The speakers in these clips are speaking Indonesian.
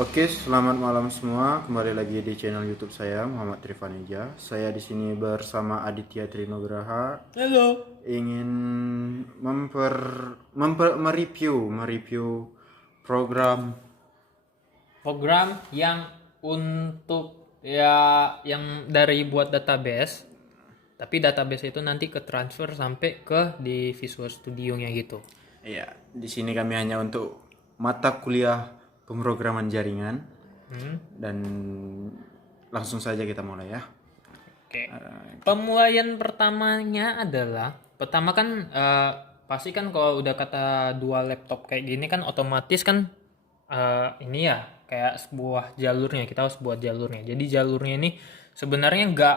Oke, selamat malam semua. Kembali lagi di channel YouTube saya, Muhammad Trivaneja. Saya di sini bersama Aditya Trinugraha Halo. ingin mereview program. Program yang untuk ya yang dari buat database, tapi database itu nanti ke transfer sampai ke di Visual Studio-nya gitu. Ya, di sini kami hanya untuk mata kuliah pemrograman jaringan dan langsung saja kita mulai ya. Oke. Pemulaian pertamanya adalah pertama kan pasti kan kalau udah kata dua laptop kayak gini kan otomatis kan ini ya kayak sebuah jalurnya, kita harus buat jalurnya. Jadi jalurnya ini sebenarnya nggak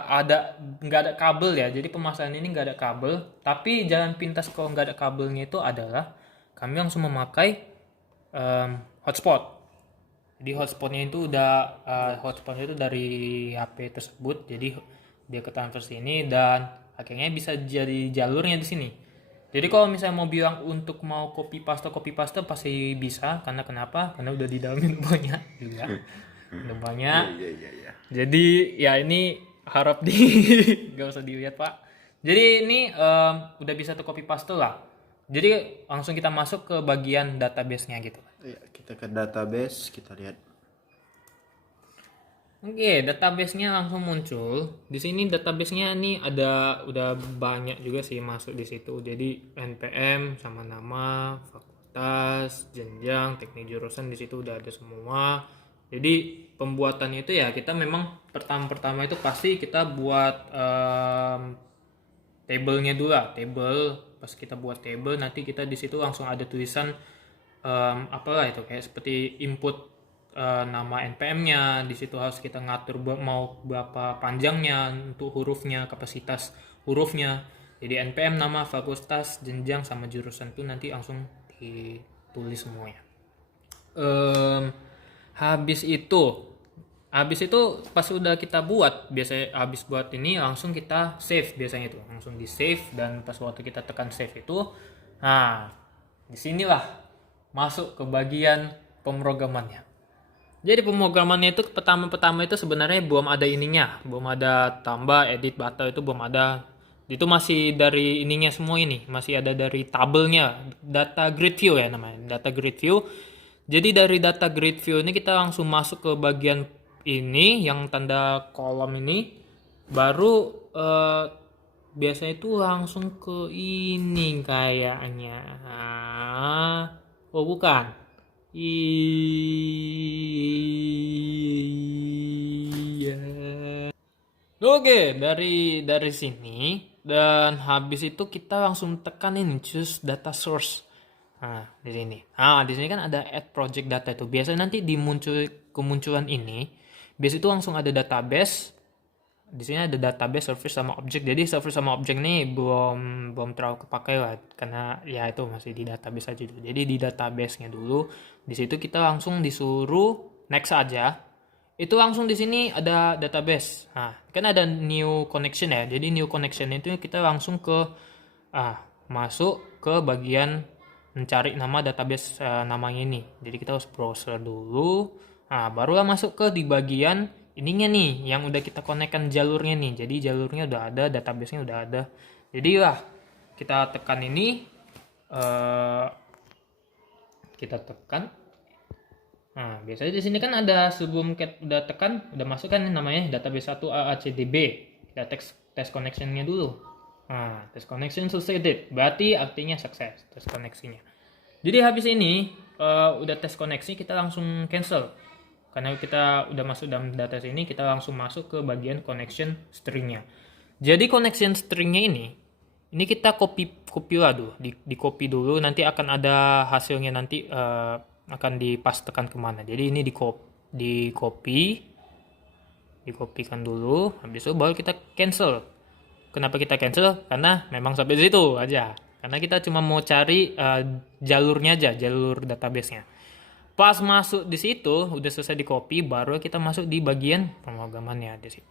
ada kabel ya. Jadi pemasangan ini nggak ada kabel, tapi jalan pintas kalau nggak ada kabelnya itu adalah kami langsung memakai hotspot. Jadi hotspotnya itu hotspotnya itu dari HP tersebut. Jadi dia ke transfer sini dan akhirnya bisa jadi jalurnya di sini. Jadi kalau misalnya mau bilang untuk mau copy paste pasti bisa, karena kenapa? Karena udah di dalamnya banyak juga. Udah banyak. Iya, iya, iya. Jadi ya ini harap di nggak usah dilihat Pak. Jadi ini udah bisa tuh copy paste lah. Jadi langsung kita masuk ke bagian database-nya gitu. Iya, kita ke database, kita lihat. Oke, database-nya langsung muncul. Di sini database-nya ini udah banyak juga sih masuk di situ. Jadi NPM sama nama, fakultas, jenjang, teknik jurusan di situ udah ada semua. Jadi pembuatannya itu ya kita memang pertama-pertama itu pasti kita buat table-nya dulu lah. Table, pas kita buat table nanti kita di situ langsung ada tulisan apalah itu kayak seperti input nama NPM-nya. Di situ harus kita ngatur mau berapa panjangnya untuk hurufnya, kapasitas hurufnya. Jadi NPM, nama, fakultas, jenjang sama jurusan itu nanti langsung ditulis semuanya. Em, habis itu habis itu pas udah kita buat, biasanya habis buat ini langsung kita save, biasanya itu langsung di save. Dan pas waktu kita tekan save itu, nah disinilah masuk ke bagian pemrogramannya. Jadi pemrogramannya itu pertama-pertama itu sebenarnya belum ada ininya, belum ada tambah, edit, bata itu belum ada. Itu masih dari ininya semua, ini masih ada dari tabelnya, data grid view ya namanya, data grid view. Jadi dari data grid view ini kita langsung masuk ke bagian ini yang tanda kolom ini, baru biasanya itu langsung ke ini kayaknya. Oh bukan. Iya. Oke, dari sini dan habis itu kita langsung tekan ini choose data source. Nah, di sini. Di sini kan ada add project data itu. Biasanya nanti kemunculan ini, biasa itu langsung ada database. Di sini ada database, service sama object. Jadi service sama object ini belum belum terlalu kepakai lah, karena ya itu masih di database aja dulu. Jadi di database-nya dulu. Di situ kita langsung disuruh next aja. Itu langsung di sini ada database. Nah, kan ada new connection ya. Jadi new connection itu kita langsung ke masuk ke bagian mencari nama database namanya ini. Jadi kita harus browser dulu. Nah, barulah masuk ke di bagian ininya nih yang udah kita konekkan jalurnya nih. Jadi jalurnya udah ada, database-nya udah ada. Jadi lah kita tekan ini, kita tekan. Nah, biasanya di sini kan ada sebelum kita udah tekan, udah masuk kan namanya database 1 AACDB. Kita test connection-nya dulu. Nah, test connection succeeded. Berarti artinya sukses test koneksinya. Jadi habis ini udah test koneksi, kita langsung cancel. Karena kita udah masuk dalam data ini, kita langsung masuk ke bagian connection string-nya. Jadi connection string-nya ini kita copy lah dulu, di copy dulu, nanti akan ada hasilnya nanti akan dipastekan kemana. Jadi ini dikopikan dulu, habis itu baru kita cancel. Kenapa kita cancel? Karena memang sampai di situ aja. Karena kita cuma mau cari jalurnya aja, jalur database-nya. Pas masuk di situ, udah selesai di copy, baru kita masuk di bagian pemrogramannya di situ.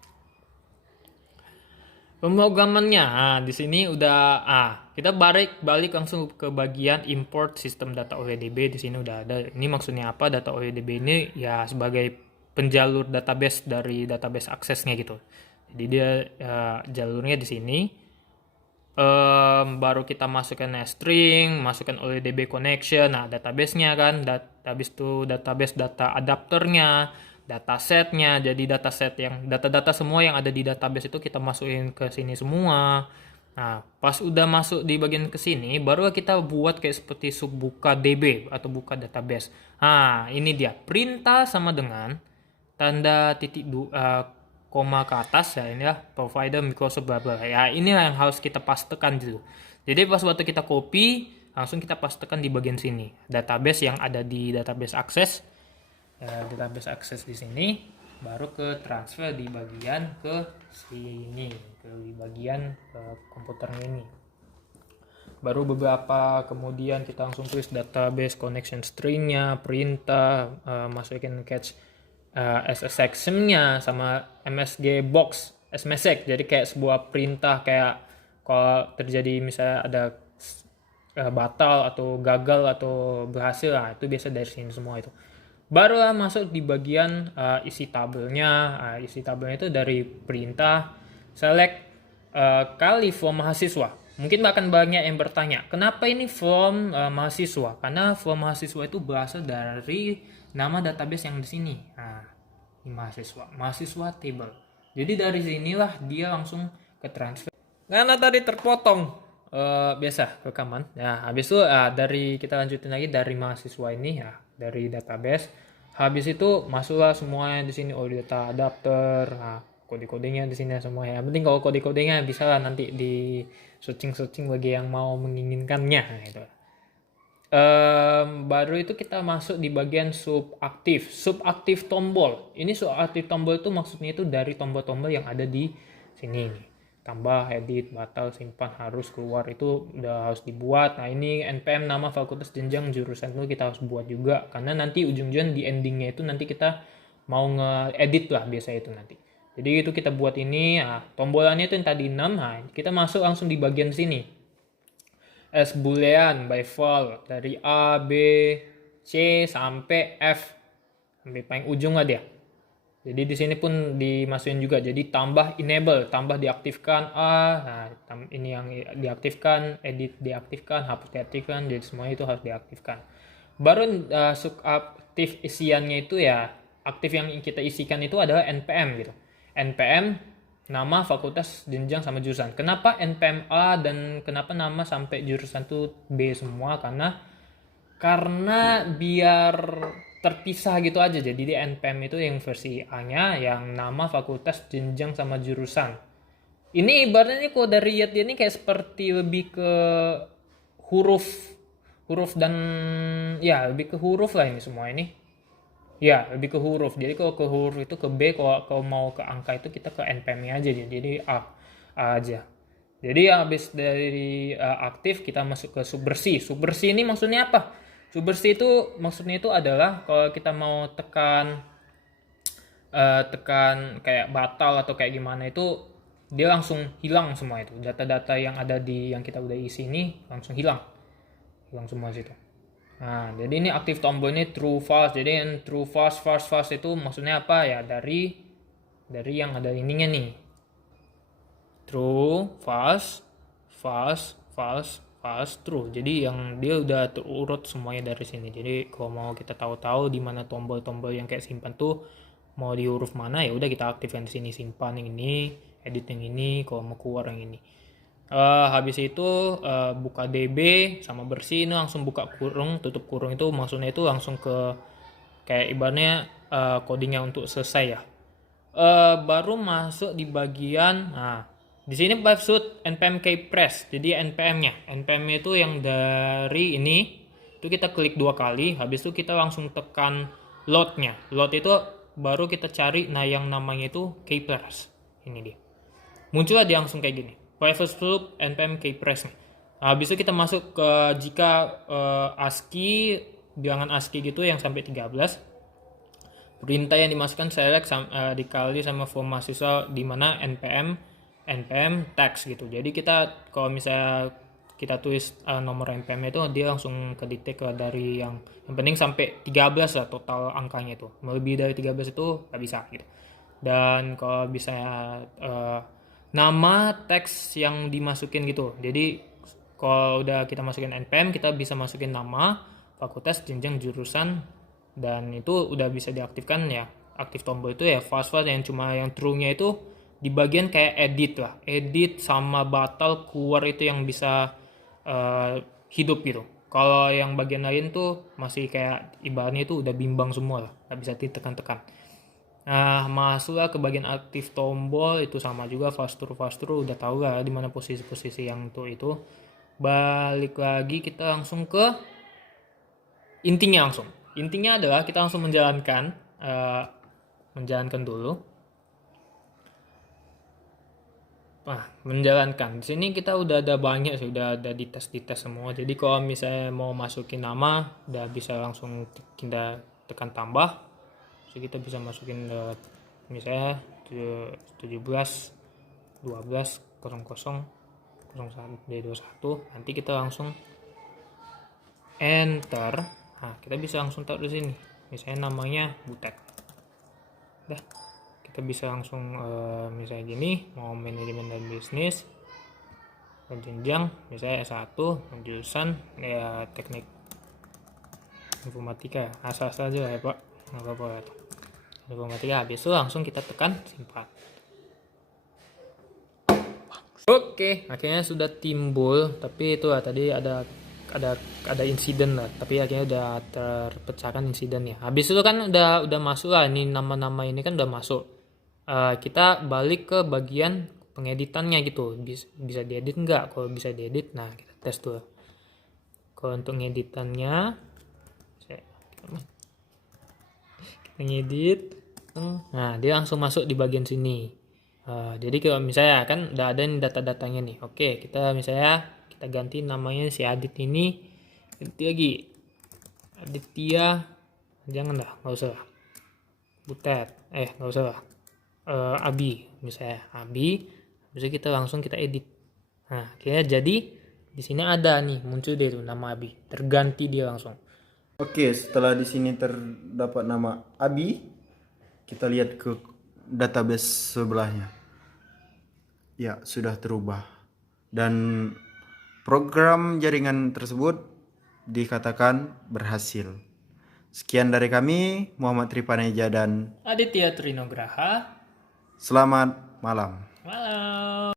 Pemrogramannya, di sini udah, kita balik langsung ke bagian import sistem data OLEDB. Di sini udah ada. Ini maksudnya apa? Data OLEDB ini ya sebagai penjalur database dari database aksesnya gitu. Jadi dia jalurnya di sini. Baru kita masukkan string, masukkan OLEDB connection. Nah, database-nya kan, database itu database data adapternya, datasetnya. Jadi dataset yang data-data semua yang ada di database itu kita masukin ke sini semua. Nah, pas udah masuk di bagian ke sini, baru kita buat kayak seperti sub buka DB atau buka database. Nah, ini dia. Perintah sama dengan tanda titik koma ke atas ya, ini ya provider Microsoft bla bla. Ya, inilah yang harus kita pastekan gitu. Jadi pas waktu kita copy, langsung kita pastekan di bagian sini. Database yang ada di database access. Database access di sini, baru ke transfer di bagian ke sini, ke bagian komputernya ini. Baru beberapa kemudian kita langsung tulis database connection stringnya, perintah, masukin catch SSX-nya sama MSG box SMSX. Jadi kayak sebuah perintah, kayak kalau terjadi misalnya ada batal atau gagal atau berhasil, itu biasa dari sini semua itu. Baru masuk di bagian isi tabelnya. Isi tabelnya itu dari perintah select kali form mahasiswa. Mungkin akan banyak yang bertanya, kenapa ini form mahasiswa? Karena form mahasiswa itu berasal dari nama database yang di sini. Ini mahasiswa table. Jadi dari sinilah dia langsung ke transfer. Karena tadi terpotong biasa rekaman. Ya, habis itu dari kita lanjutin lagi dari mahasiswa ini ya, dari database. Habis itu masuklah semuanya di sini, data adapter, kode-kodenya di sini semua ya. Yang penting kalau kode-kodenya bisa lah nanti di searching bagi yang mau menginginkannya gitu. Baru itu kita masuk di bagian subaktif tombol. Ini subaktif tombol itu maksudnya itu dari tombol-tombol yang ada di sini nih. Tambah, edit, batal, simpan, harus, keluar, itu udah harus dibuat. Nah, ini npm nama fakultas jenjang jurusan itu kita harus buat juga, karena nanti ujung-ujung di endingnya itu nanti kita mau nge-edit lah biasa itu nanti. Jadi itu kita buat ini. Tombolannya itu yang tadi 6. Kita masuk langsung di bagian sini. S boolean by default dari A, B, C sampai F, sampai paling ujung lah dia. Jadi di sini pun dimasukin juga. Jadi tambah enable, tambah diaktifkan A. Nah, ini yang diaktifkan, edit diaktifkan, hapus diaktifkan. Jadi semuanya itu harus diaktifkan. Baru subaktif isiannya itu ya, aktif yang kita isikan itu adalah npm gitu. npm nama fakultas jenjang sama jurusan. Kenapa npm A dan kenapa nama sampai jurusan itu B semua? Karena biar terpisah gitu aja. Jadi di npm itu yang versi A-nya, yang nama fakultas jenjang sama jurusan. Ini ibaratnya kalau dari lihat dia ini kayak seperti lebih ke huruf dan ya lebih ke huruf lah ini semua ini. Ya, lebih ke huruf. Jadi kalau ke huruf itu ke B, kalau mau ke angka itu kita ke npm-nya aja. Jadi A aja. Jadi habis dari aktif kita masuk ke subbersih. Subbersih ini maksudnya apa? Subbersih itu maksudnya itu adalah kalau kita mau tekan kayak batal atau kayak gimana itu dia langsung hilang semua itu. Data-data yang ada di yang kita udah isi ini langsung hilang. Hilang semua situ. Nah, jadi ini aktif tombol ini true false. Jadi yang true false itu maksudnya apa ya? Dari yang ada ininya nih. True, false, true. Jadi yang dia udah terurut semuanya dari sini. Jadi kalau mau kita tahu di mana tombol-tombol yang kayak simpan tuh mau di huruf mana, ya udah kita aktifkan di sini, simpan yang ini, edit yang ini, kalau mau keluar yang ini. Habis itu buka DB sama bersih, ini langsung buka kurung, tutup kurung itu maksudnya itu langsung ke kayak ibaratnya codingnya untuk selesai ya. Baru masuk di bagian, di sini maksud npm keypress. Jadi npm-nya itu yang dari ini itu kita klik 2 kali, habis itu kita langsung tekan load-nya. Load itu baru kita cari, nah yang namanya itu keypress. Ini dia. Muncullah dia langsung kayak gini. Private loop npm keypress nih. Nah, habis itu kita masuk ke jika ASCII, bilangan ASCII gitu yang sampai 13. Perintah yang dimasukkan select dikali sama form mahasiswa di mana npm npm text gitu. Jadi kita kalau misalnya kita tulis nomor npm itu dia langsung ke detect dari yang penting sampai 13 lah total angkanya itu. Lebih dari 13 itu nggak bisa gitu. Dan kalau bisa nama teks yang dimasukin gitu. Jadi kalau udah kita masukin npm kita bisa masukin nama, fakultas, jenjang, jurusan, dan itu udah bisa diaktifkan ya. Aktif tombol itu ya fast yang cuma yang true-nya itu di bagian kayak edit lah, edit sama batal keluar itu yang bisa hidup gitu. Kalau yang bagian lain tuh masih kayak ibaratnya itu udah bimbang semua lah, nggak bisa ditekan-tekan. Nah, masuklah ke bagian aktif tombol itu sama juga fast through udah tahu lah di mana posisi-posisi yang itu. Balik lagi kita langsung ke intinya langsung. Intinya adalah kita langsung menjalankan dulu. Nah, menjalankan. Di sini kita udah ada banyak sih, udah ada di tes semua. Jadi kalau misalnya mau masukin nama, udah bisa langsung kita tekan tambah. So kita bisa masukin misalnya 17 12 00 01 D21. Nanti kita langsung enter. Nah, kita bisa langsung taruh di sini. Misalnya namanya Butet. Dah. Kita bisa langsung misalnya gini, mau manajemen dan bisnis, jenjang misalnya S1, jurusan ya teknik informatika, asal-asal aja ya Pak, nggak apa-apa ya. Informatika, habis itu langsung kita tekan simpan. Oke, akhirnya sudah timbul, tapi itu lah tadi ada insiden lah, tapi akhirnya udah terpecahkan insidennya. Habis itu kan udah masuk lah, ini nama-nama ini kan udah masuk. Kita balik ke bagian pengeditannya gitu, bisa diedit nggak? Kalau bisa diedit, nah kita tes dulu. Kalau untuk ngeditannya kita ngedit, nah dia langsung masuk di bagian sini. Jadi kalau misalnya kan udah ada nih data-datanya nih, oke kita misalnya kita ganti namanya si Adit ini, ganti lagi Aditya, jangan dah, nggak usah lah. Butet, nggak usah lah. Abi misalnya Abi, bisa kita langsung kita edit. Nah kayaknya jadi di sini ada nih muncul deh tuh nama Abi, terganti dia langsung. Oke, setelah di sini terdapat nama Abi, kita lihat ke database sebelahnya. Ya, sudah terubah. Dan program jaringan tersebut dikatakan berhasil. Sekian dari kami, Muhammad Tripaneja dan Aditya Trinograha. Selamat malam. Malam.